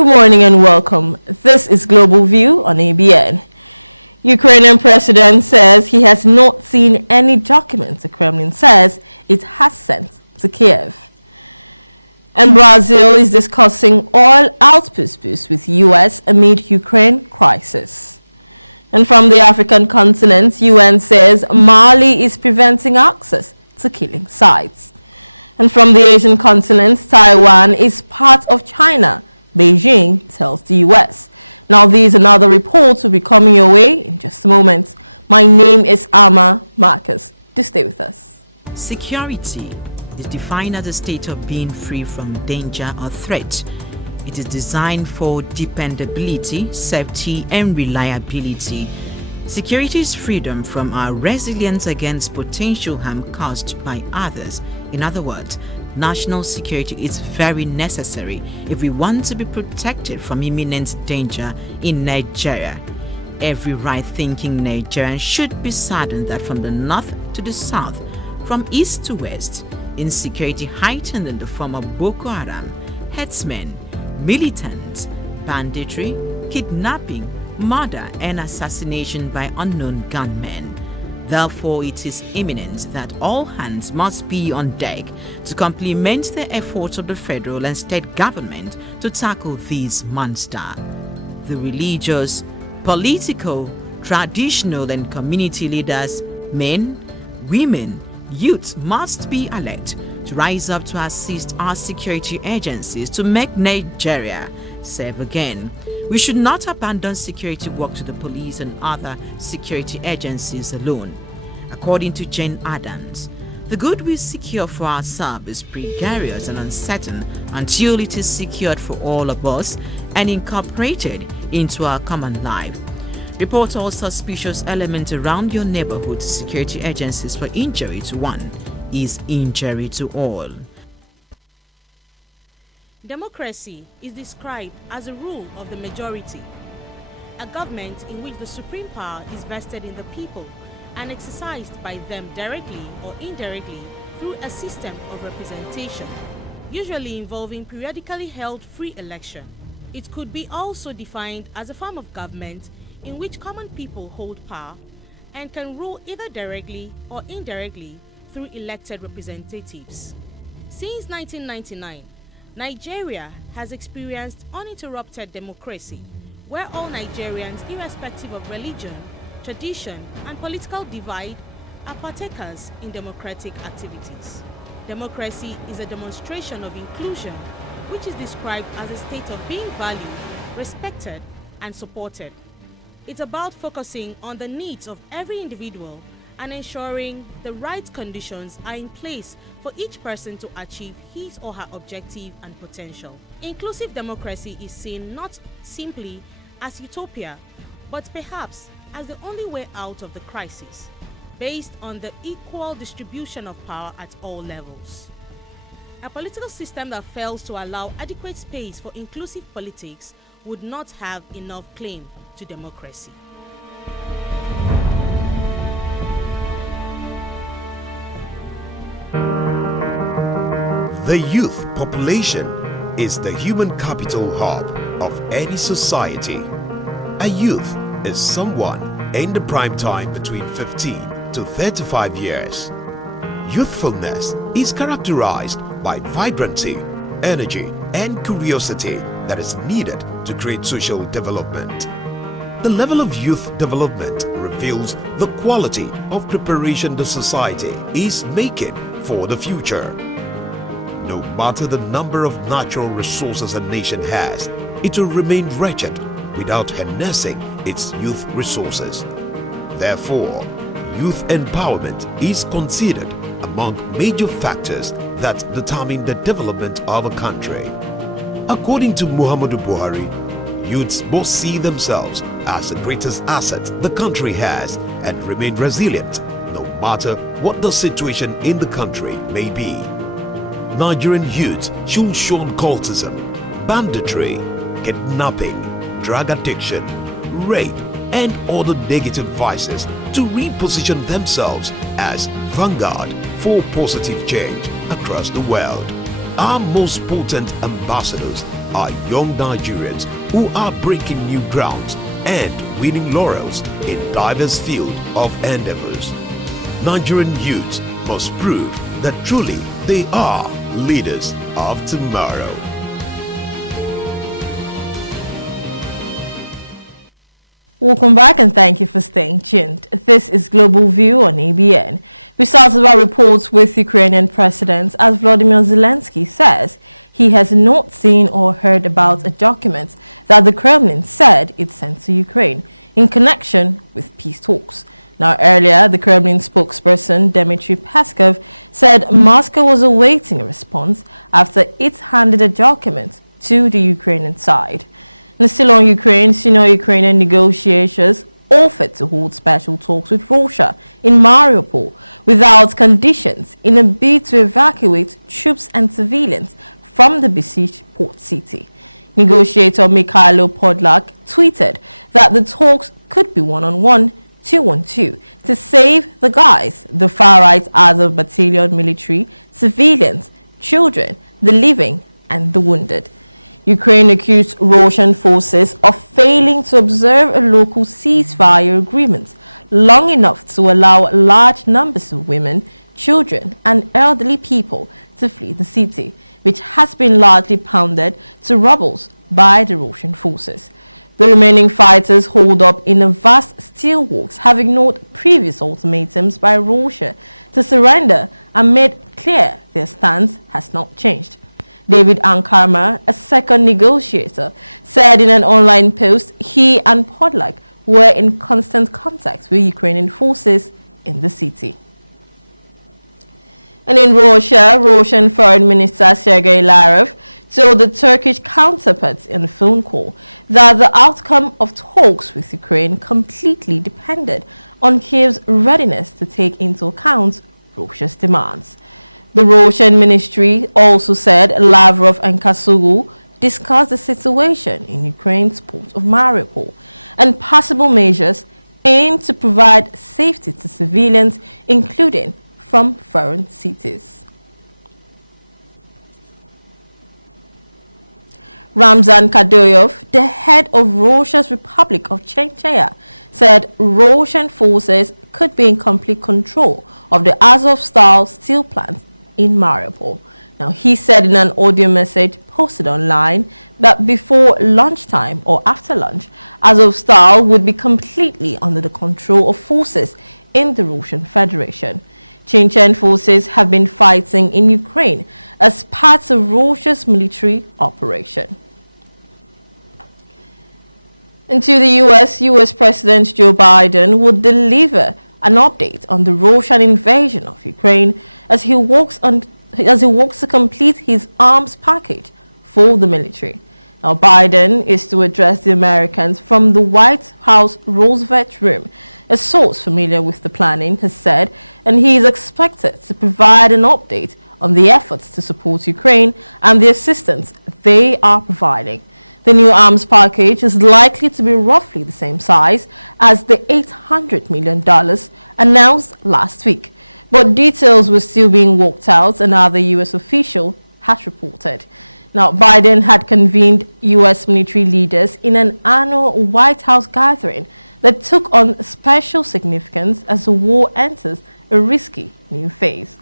Good morning and welcome. This is Global View on ABN. Ukrainian president says he has not seen any documents the Kremlin says it has sent to Kiev. And Brazil is discussing oil output boost with US amid Ukraine crisis. And from the African continent, UN says Mali is preventing access to killing sites. And from the Asian continent, Taiwan is part of China, Beijing tells the US. Now these and other reports will be coming your way in just a moment. My name is Ama Marcus. Do stay with us. Security is defined as a state of being free from danger or threat. It is designed for dependability, safety, and reliability. Security is freedom from our resilience against potential harm caused by others. In other words, national security is very necessary if we want to be protected from imminent danger in Nigeria. Every right-thinking Nigerian should be saddened that from the north to the south, from east to west, insecurity heightened in the form of Boko Haram, herdsmen, militants, banditry, kidnapping, murder, and assassination by unknown gunmen. Therefore, it is imminent that all hands must be on deck to complement the efforts of the federal and state government to tackle these monsters. The religious, political, traditional, and community leaders, men, women, youth must be alert to rise up to assist our security agencies to make Nigeria safe again. We should not abandon security work to the police and other security agencies alone. According to Jane Addams, the good we secure for ourselves is precarious and uncertain until it is secured for all of us and incorporated into our common life. Report all suspicious elements around your neighborhood to security agencies, for injury to one is injury to all. Democracy is described as a rule of the majority, a government in which the supreme power is vested in the people and exercised by them directly or indirectly through a system of representation, usually involving periodically held free election. It could be also defined as a form of government in which common people hold power and can rule either directly or indirectly through elected representatives. Since 1999, Nigeria has experienced uninterrupted democracy, where all Nigerians, irrespective of religion, tradition, and political divide, are partakers in democratic activities. Democracy is a demonstration of inclusion, which is described as a state of being valued, respected, and supported. It's about focusing on the needs of every individual and ensuring the right conditions are in place for each person to achieve his or her objective and potential. Inclusive democracy is seen not simply as utopia, but perhaps as the only way out of the crisis, based on the equal distribution of power at all levels. A political system that fails to allow adequate space for inclusive politics would not have enough claim to democracy. The youth population is the human capital hub of any society. A youth is someone in the prime time between 15 to 35 years. Youthfulness is characterized by vibrancy, energy, and curiosity that is needed to create social development. The level of youth development reveals the quality of preparation the society is making for the future. No matter the number of natural resources a nation has, it will remain wretched without harnessing its youth resources. Therefore, youth empowerment is considered among major factors that determine the development of a country. According to Muhammadu Buhari, youths must see themselves as the greatest asset the country has and remain resilient no matter what the situation in the country may be. Nigerian youths should shun cultism, banditry, kidnapping, drug addiction, rape, and other negative vices to reposition themselves as vanguard for positive change across the world. Our most potent ambassadors are young Nigerians who are breaking new grounds and winning laurels in diverse fields of endeavors. Nigerian youth must prove that truly they are leaders of tomorrow. Welcome back and thank you for staying tuned. This is Global View on ABN. We started our reports with Ukrainian President as Volodymyr Zelensky says he has not seen or heard about a document that the Kremlin said it sent to Ukraine in connection with peace talks. Now earlier, the Kremlin spokesperson Dmitry Peskov said Moscow was awaiting a response after it handed a document to the Ukrainian side. And still on Ukraine, senior Ukrainian negotiators offered to hold special talks with Russia in Mariupol without conditions in a bid to evacuate troops and civilians from the besieged port city. Negotiator Mikhailo Podolak tweeted that the talks could be one-on-one, two-on-two, to save the guys, the far-right Azov battalion military, civilians, children, the living and the wounded. Ukraine accused Russian forces of failing to observe a local ceasefire agreement long enough to allow large numbers of women, children and elderly people to flee the city, which has been largely pounded to rubble by the Russian forces. The remaining fighters holed up in a vast steelworks have ignored previous ultimatums by Russia to surrender and made clear their stance has not changed. David Ankarma, a second negotiator, said in an online post he and Podolak were in constant contact with Ukrainian forces in the city. And in Russia, Russian Foreign Minister Sergei Lavrov told the Turkish counterparts in a phone call that the outcome of talks with Ukraine completely depended on Kiev's readiness to take into account Russia's demands. The Russian ministry also said Lavrov and Kasugu discussed the situation in Ukraine's port of Mariupol and possible measures aimed to provide safety to civilians, including from foreign cities. Ramzan Kadyrov, the head of Russia's Republic of Chechnya, said Russian forces could be in complete control of the Azovstal steel plant in Mariupol. Now, he said in an audio message posted online that before lunchtime or after lunch, Azovstal would be completely under the control of forces in the Russian Federation. Chechen forces have been fighting in Ukraine as part of Russia's military operation. Into the U.S. President Joe Biden would deliver an update on the Russian invasion of Ukraine as he works to complete his arms package for the military. Now, Biden is to address the Americans from the White House Roosevelt Room. A source familiar with the planning has said, and he is expected to provide an update on the efforts to support Ukraine and the assistance they are providing. The new arms package is likely to be roughly the same size as the $800 million announced last week, but details were still being worked out, another U.S. official has reported. Now, Biden had convened U.S. military leaders in an annual White House gathering that took on special significance as the war enters a risky new phase.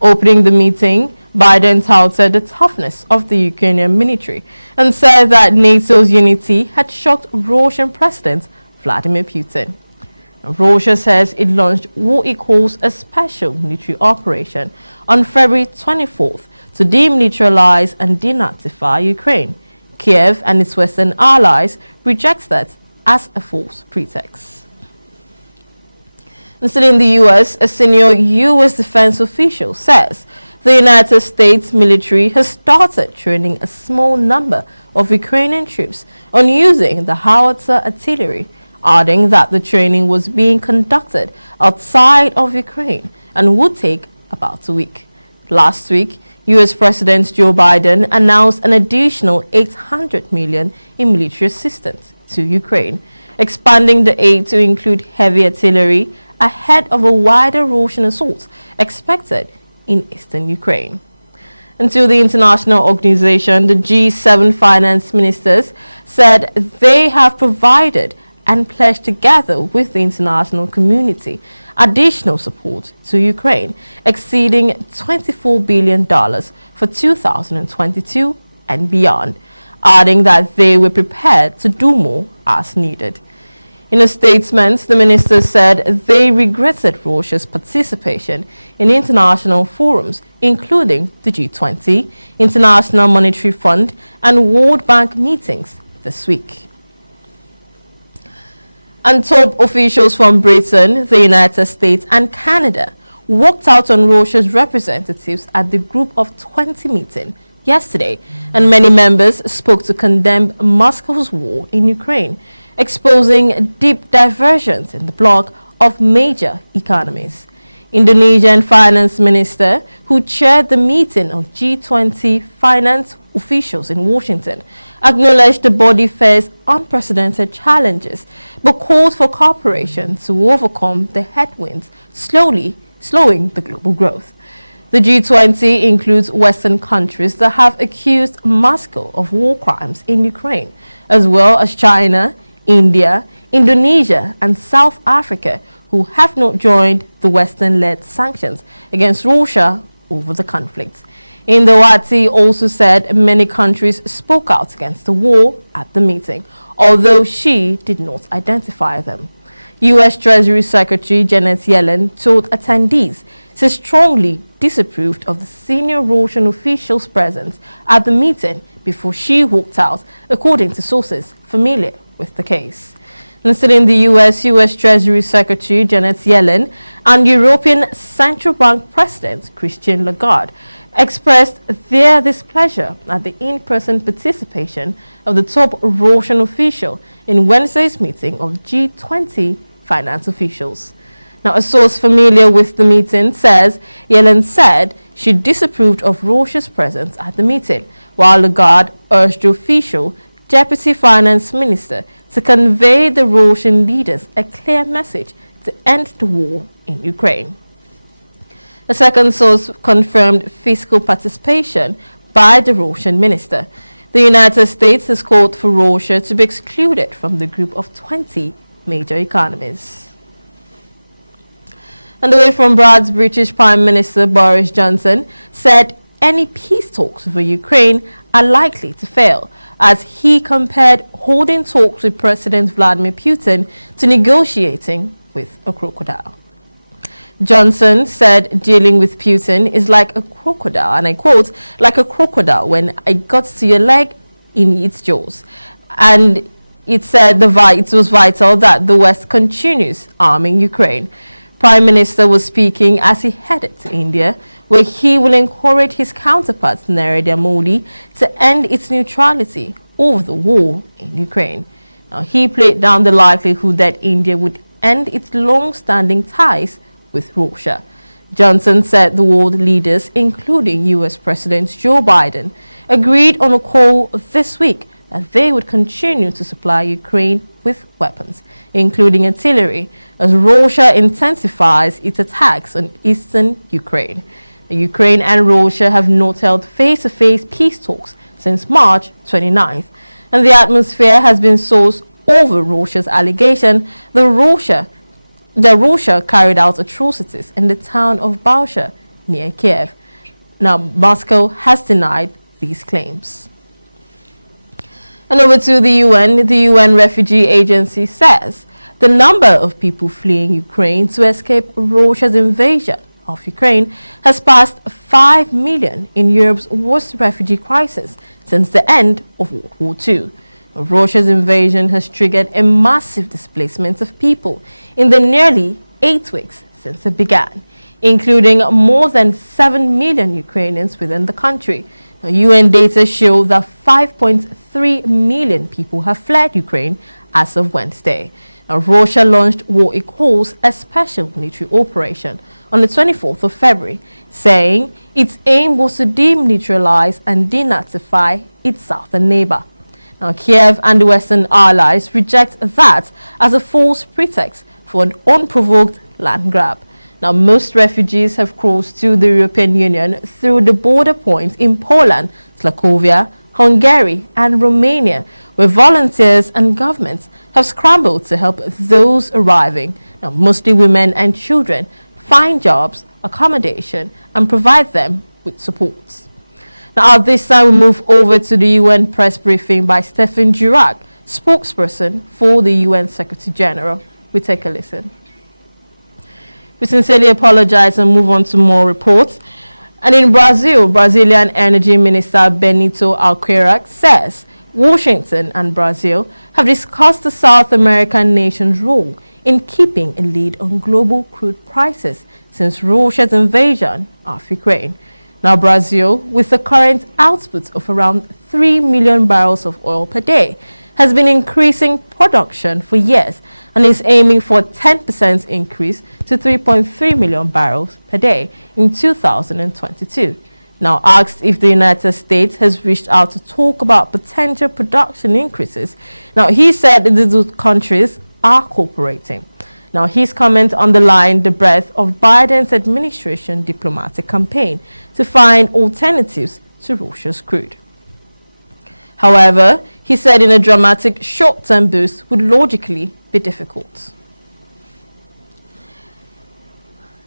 Opening the meeting, Biden touted the toughness of the Ukrainian military and said that NATO's unity had shocked Russian President Vladimir Putin. Russia says it launched what it calls a special military operation on February 24th to demilitarize and denazify Ukraine. Kiev and its Western allies reject that as a false pretext. And still in the U.S., a senior U.S. defense official says the United States military has started training a small number of Ukrainian troops on using the howitzer artillery, adding that the training was being conducted outside of Ukraine and would take about a week. Last week, U.S. President Joe Biden announced an additional $800 million in military assistance to Ukraine, expanding the aid to include heavy artillery ahead of a wider Russian assault expected in eastern Ukraine. Until the international organization, the G7 finance ministers said they have provided and pledged together with the international community additional support to Ukraine, exceeding $24 billion for 2022 and beyond, adding that they were prepared to do more as needed. In a statement, the ministers said they regretted Russia's participation in international forums, including the G20, International Monetary Fund, and World Bank meetings this week. And top officials from Britain, the United States, and Canada walked out on Russia's representatives at the Group of 20 meeting yesterday, and many members spoke to condemn Moscow's war in Ukraine, exposing deep diversions in the bloc of major economies. Indonesian finance minister, who chaired the meeting of G20 finance officials in Washington, acknowledged the body faced unprecedented challenges, but called for cooperation to overcome the headwinds slowing the global growth. The G20 includes Western countries that have accused Moscow of war crimes in Ukraine, as well as China, India, Indonesia, and South Africa, who have not joined the Western-led sanctions against Russia over the conflict. Indawati also said many countries spoke out against the war at the meeting, although she did not identify them. U.S. Treasury Secretary Janet Yellen told attendees she strongly disapproved of the senior Russian officials' presence at the meeting before she walked out, according to sources familiar with the case. And still in the U.S. Treasury Secretary Janet Yellen and European Central Bank President Christine Lagarde expressed their displeasure at the in-person participation of the top Russian official in Wednesday's meeting of G20 finance officials. Now, a source familiar with the meeting says Yellen said she disapproved of Russia's presence at the meeting, while Lagarde urged the official Deputy Finance Minister to convey the Russian leaders a clear message to end the war in Ukraine. A second source confirmed fiscal participation by the Russian minister. The United States has called for Russia to be excluded from the group of 20 major economies. And away from Brad's British Prime Minister Boris Johnson said any peace talks with Ukraine are likely to fail, as he compared holding talks with President Vladimir Putin to negotiating with a crocodile. Johnson said dealing with Putin is like a crocodile, and I quote, like a crocodile when it got to your leg in its jaws. And it said it was vital that the West continues arming Ukraine. Prime Minister was speaking as he headed to India, where he will encourage his counterpart Narendra Modi to end its neutrality over the war in Ukraine. Now, he played down the likelihood that India would end its long-standing ties with Russia. Johnson said the world leaders, including U.S. President Joe Biden, agreed on a call this week that they would continue to supply Ukraine with weapons, including artillery, as Russia intensifies its attacks on eastern Ukraine. Ukraine and Russia have not held face-to-face peace talks since March 29th, and the atmosphere has been sourced over Russia's allegation that Russia carried out atrocities in the town of Bausha near Kiev. Now, Moscow has denied these claims. And over to the UN Refugee Agency says the number of people fleeing Ukraine to escape Russia's invasion of Ukraine has passed 5 million in Europe's worst refugee crisis since the end of World War II. Russia's invasion has triggered a massive displacement of people in the nearly 8 weeks since it began, including more than 7 million Ukrainians within the country. Now, UN data show that 5.3 million people have fled Ukraine as of Wednesday. Now, Russia launched what it calls a special military operation on the 24th of February, saying its aim was to demilitarize and denazify its southern neighbor. Now, Kiev and the Western allies reject that as a false pretext for an unprovoked land grab. Now, most refugees have crossed to the European Union through the border points in Poland, Slovakia, Hungary and Romania, where volunteers and governments have scrambled to help those arriving, now mostly women and children, find jobs, accommodation and provide them with support. Now at this time we move over to the UN press briefing by Stephen Durack, spokesperson for the UN Secretary General. We take a listen. We sincerely apologize and move on to more reports. And in Brazil, Brazilian Energy Minister Benito Alqueira says Washington and Brazil have discussed the South American nation's role in keeping a lead on global crude prices since Russia's invasion of Ukraine. Now Brazil, with the current output of around 3 million barrels of oil per day, has been increasing production for years and is aiming for a 10% increase to 3.3 million barrels per day in 2022. Now asked if the United States has reached out to talk about potential production increases, now he said the two countries are cooperating. Now his comment underlined the breadth of Biden's administration diplomatic campaign to find alternatives to Russia's crude. However, he said in a dramatic short-term boost would logically be difficult.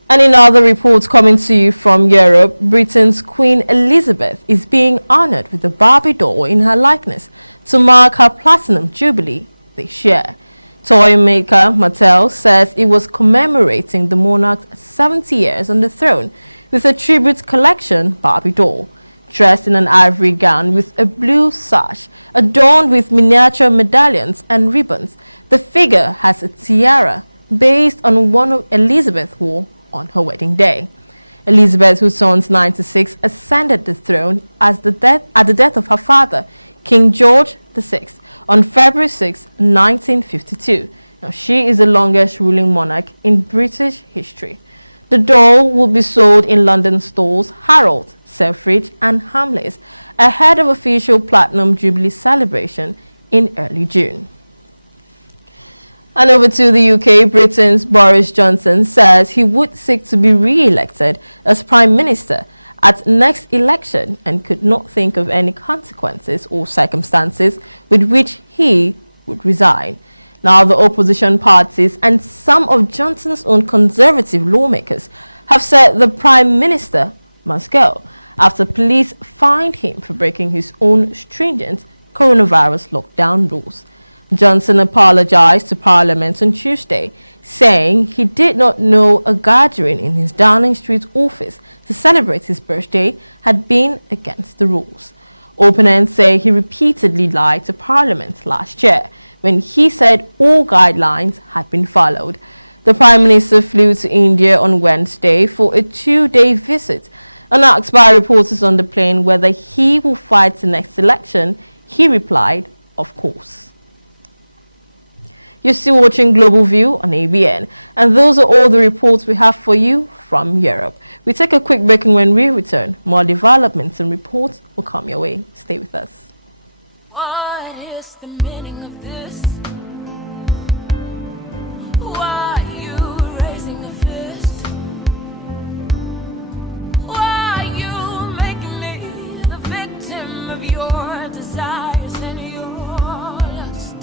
And in other reports coming to you from Europe, Britain's Queen Elizabeth is being honored with a Barbie doll in her likeness to mark her Platinum Jubilee this year. Toy maker Mattel says it was commemorating the monarch's 70 years on the throne with a tribute collection Barbie doll. Dressed in an ivory gown with a blue sash adorned with miniature medallions and ribbons, the figure has a tiara based on one Elizabeth wore on her wedding day. Elizabeth, who turns 96, ascended the throne at the death of her father, King George VI, on February 6, 1952. Now, she is the longest ruling monarch in British history. The doll will be sold in London stores Harrods, Selfridge and Hamleys ahead of official Platinum Jubilee celebration in early June. And over to the UK, Britain's Boris Johnson says he would seek to be re-elected as Prime Minister at next election and could not think of any consequences or circumstances with which he would resign. Now, the opposition parties and some of Johnson's own conservative lawmakers have said the Prime Minister must go after police fined him for breaking his own stringent coronavirus lockdown rules. Johnson apologized to Parliament on Tuesday, saying he did not know a gathering in his Downing Street office to celebrate his birthday had been against the rules. Opponents say he repeatedly lied to Parliament last year when he said all guidelines had been followed. The Prime Minister flew to India on Wednesday for a 2-day visit. And asked by reporters on the plane whether he will fight the next election, he replied, "Of course." You're still watching Global View on ABN, and those are all the reports we have for you from Europe. We take a quick break, and when we return, more developments and reports will come your way. Stay with us. What is the meaning of this? Why are you raising a fist? Why are you making me the victim of your desires and your lust?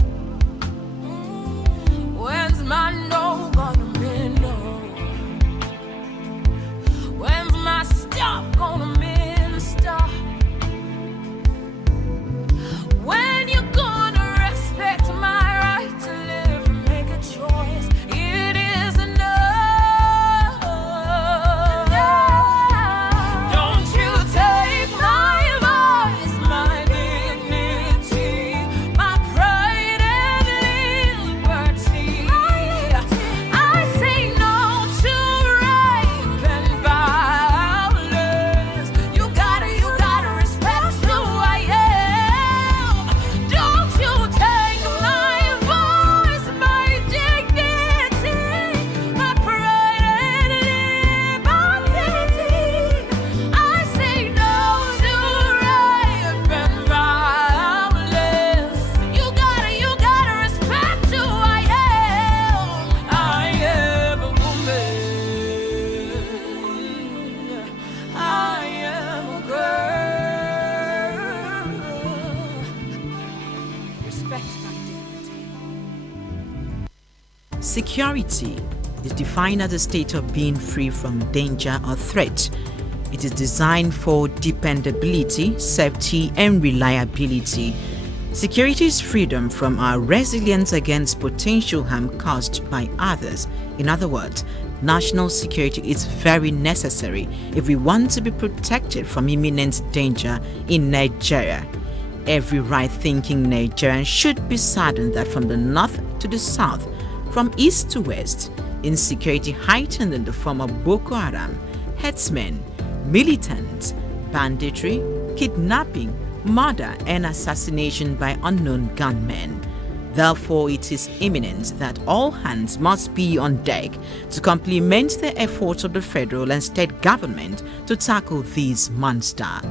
When's my no gonna be no? When's my stop gonna mean stop? When you gonna respect my right to live and make a choice? It is enough. Don't you take my voice, my dear. Security is defined as a state of being free from danger or threat. It is designed for dependability, safety, and reliability. Security is freedom from our resilience against potential harm caused by others. In other words, national security is very necessary if we want to be protected from imminent danger in Nigeria. Every right-thinking Nigerian should be saddened that from the north to the south, from east to west, insecurity heightened in the form of Boko Haram, herdsmen, militants, banditry, kidnapping, murder, and assassination by unknown gunmen. Therefore, it is imminent that all hands must be on deck to complement the efforts of the federal and state government to tackle these monsters.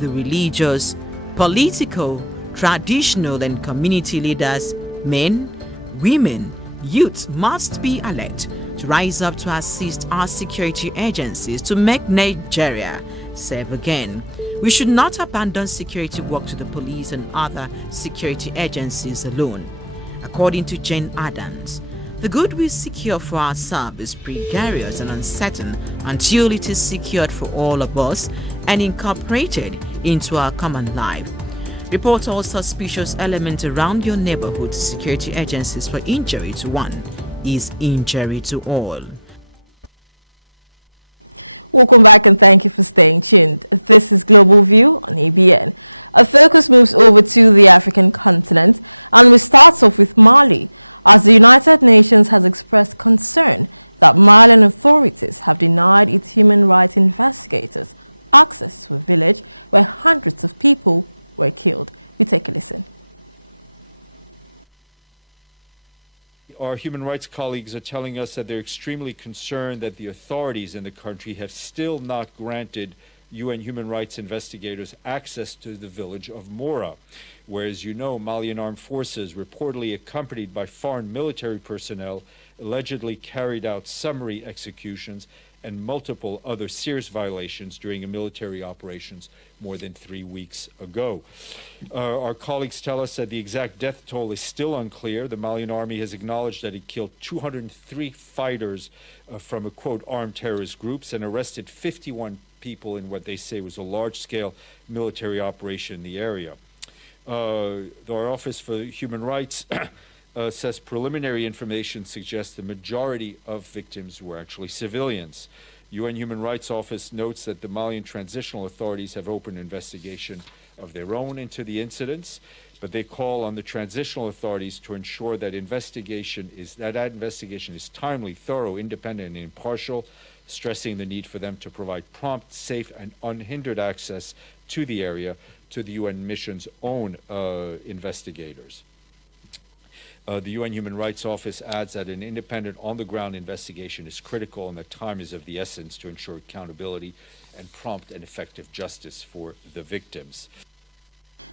The religious, political, traditional, and community leaders, men, women, youth must be alert to rise up to assist our security agencies to make Nigeria safe again. We should not abandon security work to the police and other security agencies alone. According to Jane Addams, the good we secure for ourselves is precarious and uncertain until it is secured for all of us and incorporated into our common life. Report all suspicious elements around your neighborhood to security agencies, for injury to one is injury to all. Welcome back and thank you for staying tuned. This is Global View on ABN. Our focus moves over to the African continent and we start off with Mali, as the United Nations has expressed concern that Malian authorities have denied its human rights investigators access to a village where hundreds of people were killed. We take a listen. Our human rights colleagues are telling us that they're extremely concerned that the authorities in the country have still not granted UN human rights investigators access to the village of Mora, where, as you know, Malian armed forces, reportedly accompanied by foreign military personnel, allegedly carried out summary executions and multiple other serious violations during a military operations more than 3 weeks ago. Our colleagues tell us that the exact death toll is still unclear. The Malian army has acknowledged that it killed 203 fighters from a, quote, armed terrorist groups and arrested 51 people in what they say was a large-scale military operation in the area. Our Office for Human Rights says preliminary information suggests the majority of victims were actually civilians. UN Human Rights Office notes that the Malian transitional authorities have opened an investigation of their own into the incidents, but they call on the transitional authorities to ensure that investigation is timely, thorough, independent, and impartial, stressing the need for them to provide prompt, safe, and unhindered access to the area to the UN mission's own investigators. The UN Human Rights Office adds that an independent, on-the-ground investigation is critical and that time is of the essence to ensure accountability and prompt and effective justice for the victims.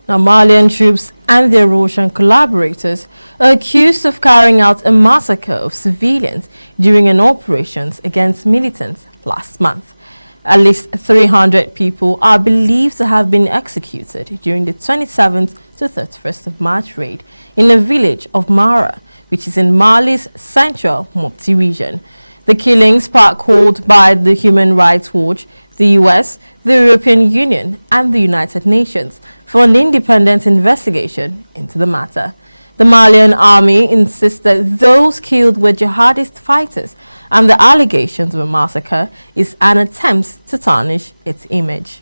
Now, Malian troops and their Russian collaborators are accused of carrying out a massacre of civilians during an operations against militants last month. At least 300 people are believed to have been executed during the 27th to 31st of March raid in the village of Mara, which is in Mali's central Mopti region. The killings sparked called by the Human Rights Watch, the US, the European Union, and the United Nations for an independent investigation into the matter. The Malian army insists that those killed were jihadist fighters, and the allegations of a massacre is an attempt to tarnish its image.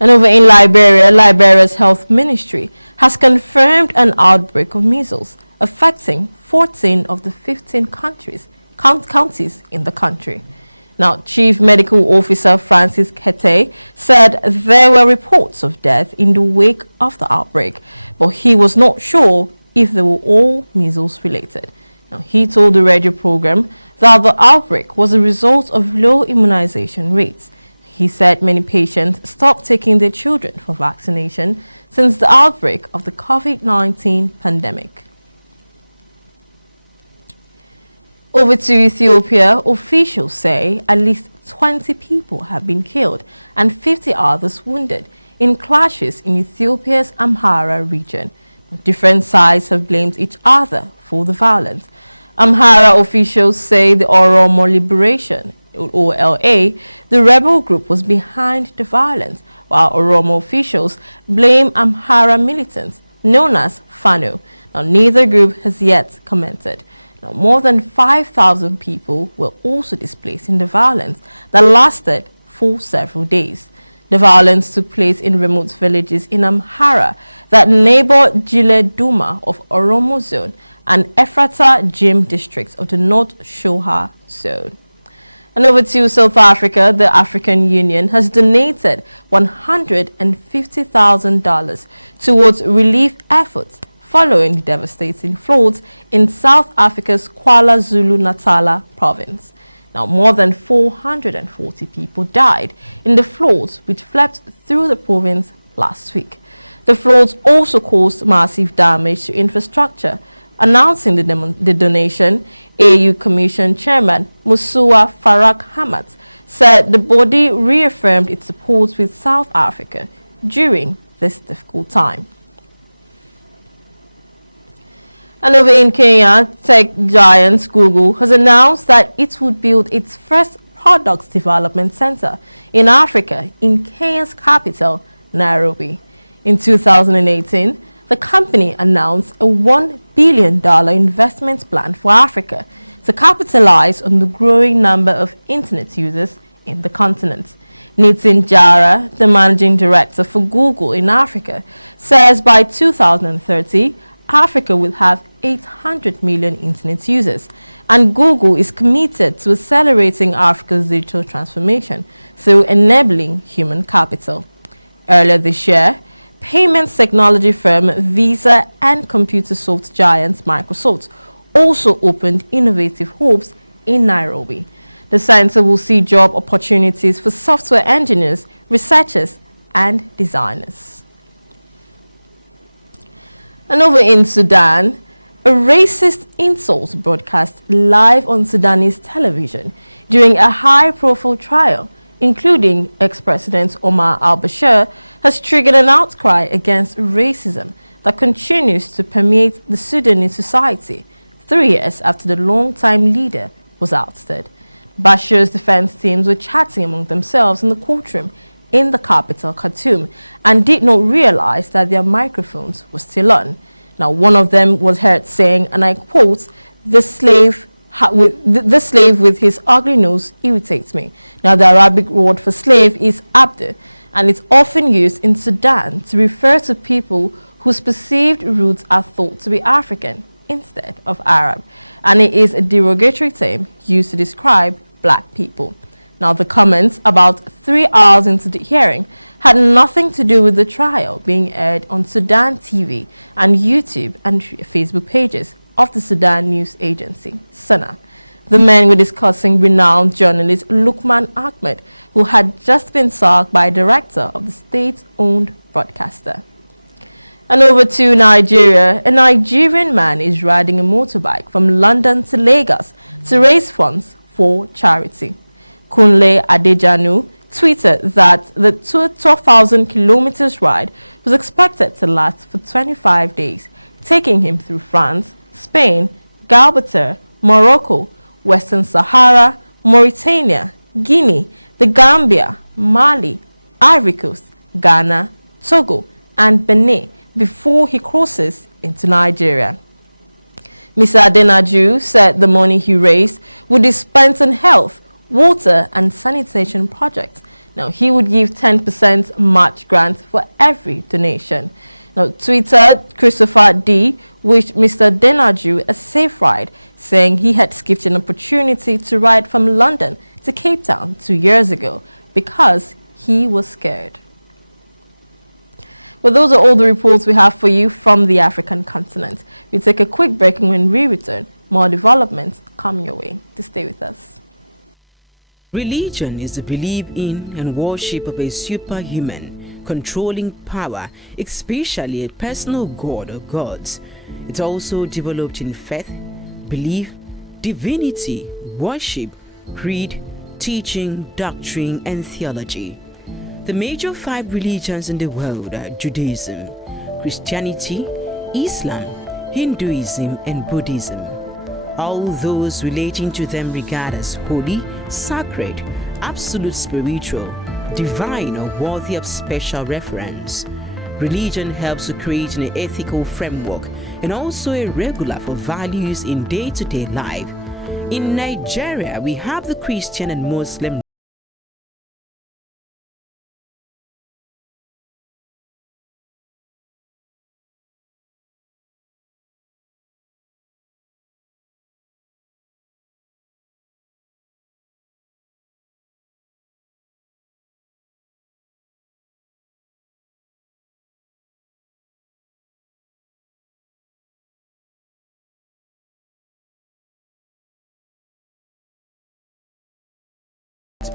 And over in Liberia, Liberia's health ministry has confirmed an outbreak of measles affecting 14 of the 15 counties in the country. Now, Chief Medical Officer Francis Kete said there were reports of death in the wake of the outbreak, but he was not sure if they were all measles related. Now, he told the radio program that the outbreak was a result of low immunization rates. He said many patients stopped taking their children for vaccination since the outbreak of the COVID-19 pandemic. Over to Ethiopia, officials say at least 20 people have been killed and 50 others wounded in clashes in Ethiopia's Amhara region. Different sides have blamed each other for the violence. Amhara officials say the Oromo Liberation, OLA, the rebel group, was behind the violence, while Oromo officials blame Amhara militants known as Fano. Now, neither group has yet commented. Now, more than 5,000 people were also displaced in the violence that lasted for several days. The violence took place in remote villages in Amhara that neighbor Jile Duma of Oromo Zone and Efrata Jim districts of the North Shoha Zone. And over to South Africa, the African Union has donated $150,000 towards relief efforts following the devastating floods in South Africa's KwaZulu-Natal province. Now, more than 440 people died in the floods which swept through the province last week. The floods also caused massive damage to infrastructure. Announcing the donation, AU Commission Chairman Musua Farak Hamad said the body reaffirmed its support with South Africa during this difficult time. And over in Kenya, tech giant Google has announced that it would build its first products development center in Africa in Kenya's capital, Nairobi. In 2018, the company announced a $1 billion investment plan for Africa to capitalize on the growing number of internet users in the continent. Nitin Jara, the managing director for Google in Africa, says by 2030, Africa will have 800 million internet users, and Google is committed to accelerating Africa's digital transformation through enabling human capital. Earlier this year, payments technology firm Visa and computer software giant Microsoft also opened innovative hubs in Nairobi. The center will see job opportunities for software engineers, researchers, and designers. And over in Sudan, a racist insult broadcast live on Sudanese television during a high-profile trial, including ex-President Omar al-Bashir, has triggered an outcry against racism that continues to permeate the Sudanese society 3 years after the longtime leader was ousted. Bashir's defense teams were chatting among themselves in the courtroom in the capital, Khartoum, and did not realize that their microphones were still on. Now, one of them was heard saying, and I quote, the slave with his ugly nose irritates me. Now, the Arabic word for slave is abd, and it's often used in Sudan to refer to people whose perceived roots are thought to be African instead of Arab, and it is a derogatory term used to describe black people. Now, the comments about 3 hours into the hearing had nothing to do with the trial being aired on Sudan TV and YouTube and Facebook pages of the Sudan news agency, SUNA. The men were discussing renowned journalist Lukman Ahmed, who had just been sacked by a director of the state-owned broadcaster. And over to Nigeria, a Nigerian man is riding a motorbike from London to Lagos to raise funds for charity. Kunle Adejanu tweeted that the 12,000 kilometers ride was expected to last for 25 days, taking him through France, Spain, Gibraltar, Morocco, Western Sahara, Mauritania, Guinea, the Gambia, Mali, Ivory Coast, Ghana, Togo, and Benin before he crosses into Nigeria. Mr. Adenaju said the money he raised would be spent on health, water, and sanitation projects. Now, he would give 10% match grant for every donation. Now, Twitter, Christopher D. wished Mr. Denaju a safe ride, saying he had skipped an opportunity to ride from London to Cape Town 2 years ago because he was scared. Well, those are all the reports we have for you from the African continent. We'll take a quick break, and when we return, more developments come your way. To stay with us. Religion is the belief in and worship of a superhuman, controlling power, especially a personal god or gods. It's also developed in faith, belief, divinity, worship, creed, teaching, doctrine, and theology. The major 5 religions in the world are Judaism, Christianity, Islam, Hinduism, and Buddhism. All those relating to them regard as holy, sacred, absolute spiritual, divine, or worthy of special reference. Religion helps to create an ethical framework and also a regular for values in day-to-day life. In Nigeria, we have the Christian and Muslim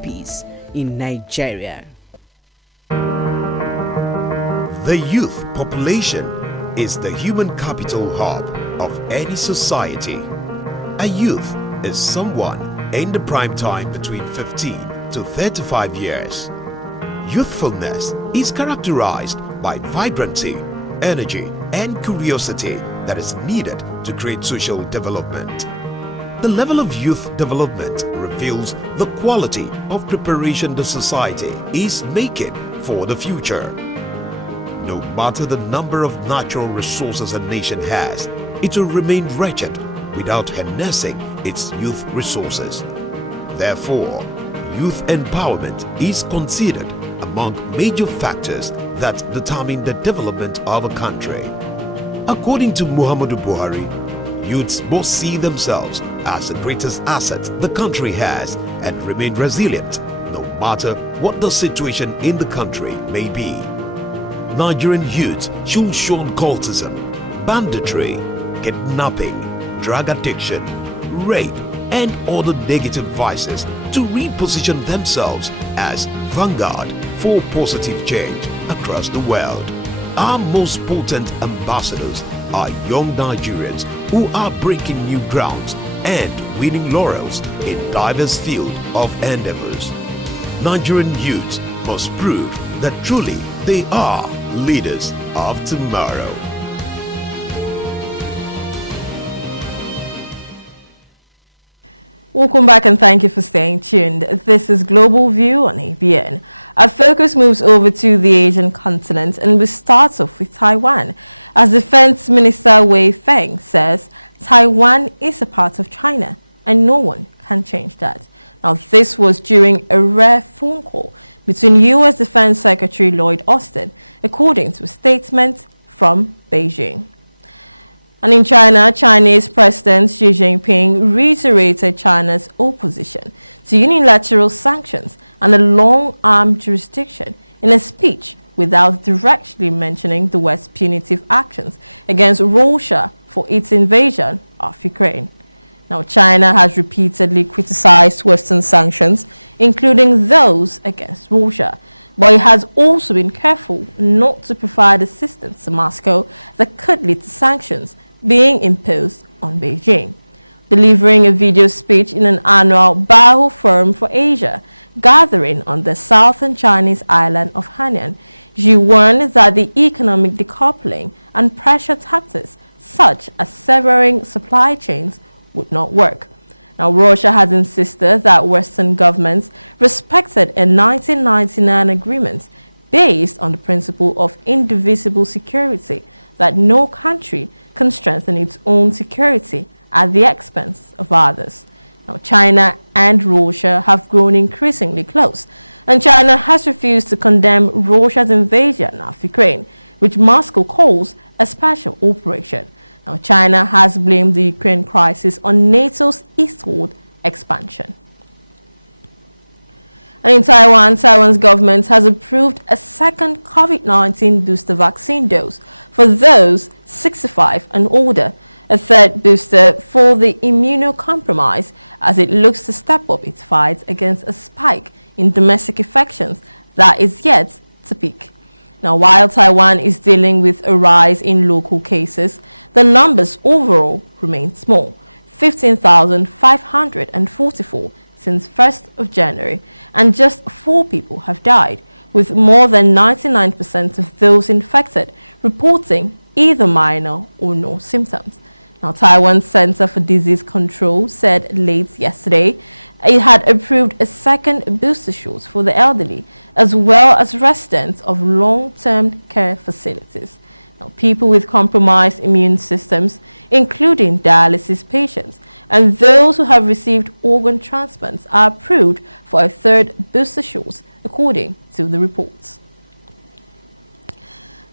peace in Nigeria. The youth population is the human capital hub of any society. A youth is someone in the prime time between 15 to 35 years. Youthfulness is characterized by vibrancy, energy, and curiosity that is needed to create social development. The level of youth development reveals the quality of preparation the society is making for the future. No matter the number of natural resources a nation has, it will remain wretched without harnessing its youth resources. Therefore, youth empowerment is considered among major factors that determine the development of a country. According to Muhammadu Buhari, youths must see themselves as the greatest asset the country has and remain resilient no matter what the situation in the country may be. Nigerian youths should shun cultism, banditry, kidnapping, drug addiction, rape, and other negative vices to reposition themselves as vanguard for positive change across the world. Our most potent ambassadors are young Nigerians who are breaking new grounds and winning laurels in diverse fields of endeavors. Nigerian youths must prove that truly they are leaders of tomorrow. Welcome back and thank you for staying tuned. This is Global View on ABN. Our focus moves over to the Asian continent and we start off with Taiwan. As Defense Minister Wei Feng says, Taiwan is a part of China and no one can change that. Now, this was during a rare phone call between U.S. Defense Secretary Lloyd Austin, according to a statement from Beijing. And in China, Chinese President Xi Jinping reiterated China's opposition to unilateral sanctions and a long-arm jurisdiction in a speech without directly mentioning the West's punitive actions against Russia for its invasion of Ukraine. Now, China has repeatedly criticized Western sanctions, including those against Russia, but it has also been careful not to provide assistance to Moscow that could lead to sanctions being imposed on Beijing. Delivering a video speech in an annual Bahu Forum for Asia gathering on the southern Chinese island of Hainan, Xi warned that the economic decoupling and pressure tactics such as severing supply chains would not work. Now, Russia has insisted that Western governments respected a 1999 agreement based on the principle of indivisible security, that no country can strengthen its own security at the expense of others. Now, China and Russia have grown increasingly close, and China has refused to condemn Russia's invasion of Ukraine, which Moscow calls a special operation. Now, China has blamed the Ukraine crisis on NATO's eastward expansion. And in Taiwan, Taiwan's government has approved a second COVID-19 booster vaccine dose for those 65 and older, a third booster for the immunocompromised, as it looks to step up its fight against a spike in domestic infections that is yet to peak. Now, while Taiwan is dealing with a rise in local cases, the numbers overall remain small, 15,544 since 1st of January, and just 4 people have died, with more than 99% of those infected reporting either minor or no symptoms. Now, Taiwan's Center for Disease Control said late yesterday it had approved a second booster shot for the elderly, as well as residents of long-term care facilities. Now, people with compromised immune systems, including dialysis patients, and those who have received organ transplants are approved for a third booster shot, according to the reports.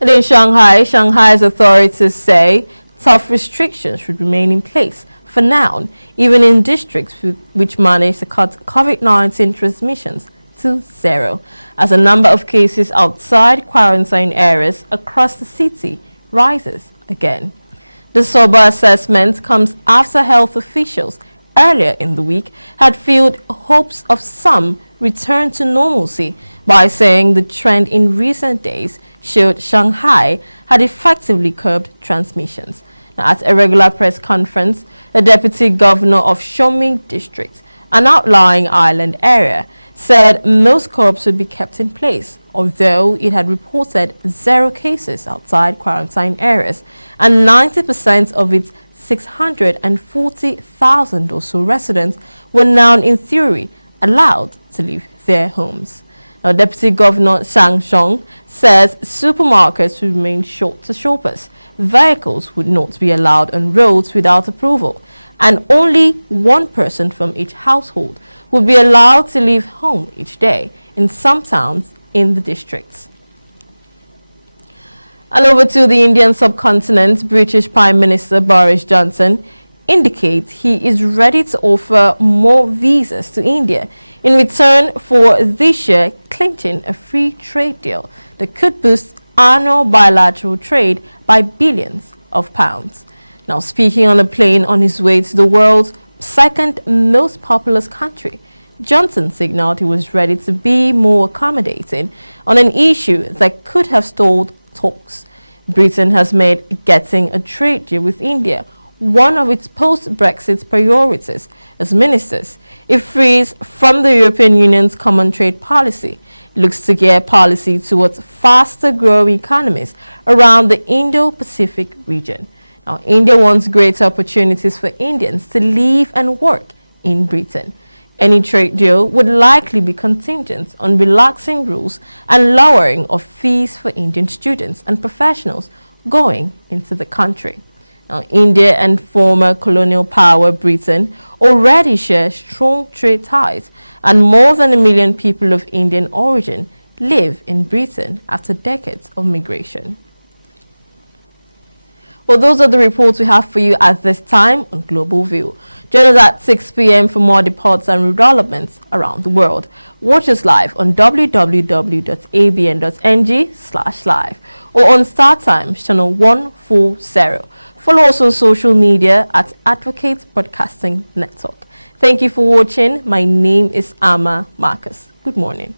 And in Shanghai, Shanghai's authorities say tough restrictions should remain in place for now, even in districts which manage to cut COVID-19 transmissions to zero, as the number of cases outside quarantine areas across the city rises again. The sober assessment comes after health officials earlier in the week had fueled hopes of some return to normalcy by saying the trend in recent days showed Shanghai had effectively curbed transmissions. Now, at a regular press conference, the deputy governor of Xiaoming district, an outlying island area, said most curbs would be kept in place, although it had reported 0 cases outside quarantine areas, and 90% of its 640,000 or so residents were now, in theory, allowed to leave their homes. Now, Deputy Governor Shang Shong says supermarkets would remain short to shoppers, vehicles would not be allowed on roads without approval, and only one person from each household would be allowed to leave home each day in some towns in the districts. And over to the Indian subcontinent, British Prime Minister Boris Johnson indicates he is ready to offer more visas to India in return for this year clinching a free trade deal that could boost annual bilateral trade by billions of pounds. Now, speaking on a plane on his way to the world's second most populous country, Johnson signaled he was ready to be more accommodating on an issue that could have stalled talks. Britain has made getting a trade deal with India one of its post-Brexit priorities as ministers. It frees from the European Union's common trade policy. It looks to gear policy towards faster-growing economies around the Indo-Pacific region. Now, India wants greater opportunities for Indians to live and work in Britain. Any trade deal would likely be contingent on relaxing rules and lowering of fees for Indian students and professionals going into the country. Now, India and former colonial power Britain already share strong trade ties, and more than 1 million people of Indian origin live in Britain after decades of migration. Well, those are the reports we have for you at this time on Global View. Join us at 6 p.m. for more reports and developments around the world. Watch us live on www.abn.ng/live or on StarTimes channel 140. Follow us on social media at Advocate Broadcasting Network. Thank you for watching. My name is Ama Marcus. Good morning.